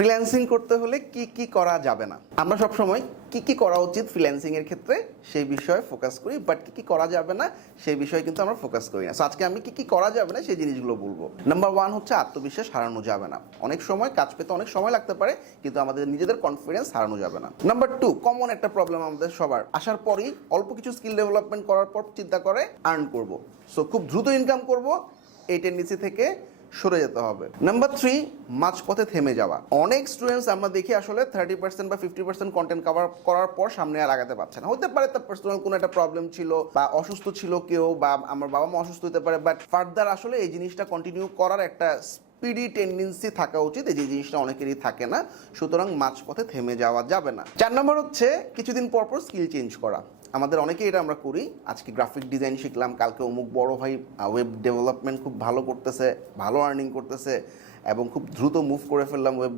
Freelancing করতে হলে কি কি করা যাবে না, আমরা সবসময় কি কি করা উচিত ফ্রিল্যান্সিং এর ক্ষেত্রে সেই বিষয়ে ফোকাস করি, বাট কি কি করা যাবে না সেই বিষয়ে কিন্তু আমরা ফোকাস করি না। সো আজকে আমি কি কি করা যাবে না সেই জিনিসগুলো বলবো। নাম্বার 1 হচ্ছে আত্মবিশ্বাস হারানো যাবে না। অনেক সময় কাজ পেতে অনেক সময় লাগতে পারে, কিন্তু আমাদের নিজেদের কনফিডেন্স হারানো যাবে না। নাম্বার 2, কমন একটা প্রবলেম আমাদের সবার, আসার পরই অল্প কিছু স্কিল ডেভেলপমেন্ট করার পর চিন্তা করে আর্ন করব, সো খুব দ্রুত ইনকাম করব, এই টেন্ডেন্সি থেকে সরে যেতে হবে। নাম্বার 3, মাঝপথে থেমে যাওয়া। অনেক স্টুডেন্টস আমরা দেখি আসলে 30% বা 50% কন্টেন্ট কভার করার পর সামনে আর আগাতে পারছে না। হতে পারে তার পার্সোনাল কোনো একটা প্রবলেম ছিল, বা অসুস্থ ছিল কেউ, বা আমার বাবা মা অসুস্থ হতে পারে, বাট ফার্দার আসলে এই জিনিসটা কন্টিনিউ করার একটা স্পিডি টেন্ডেন্সি থাকা উচিত, এই যে জিনিসটা অনেকেরই থাকে না। সুতরাং মাঝপথে থেমে যাওয়া যাবে না। 4 নম্বর হচ্ছে কিছুদিন পর পর স্কিল চেঞ্জ করা। আমাদের অনেকেই এটা আমরা করি, আজকে গ্রাফিক ডিজাইন শিখলাম, কালকে অমুক বড় ভাই ওয়েব ডেভেলপমেন্ট খুব ভালো করতেছে, ভালো আর্নিং করতেছে এবং খুব দ্রুত মুভ করে ফেললাম ওয়েব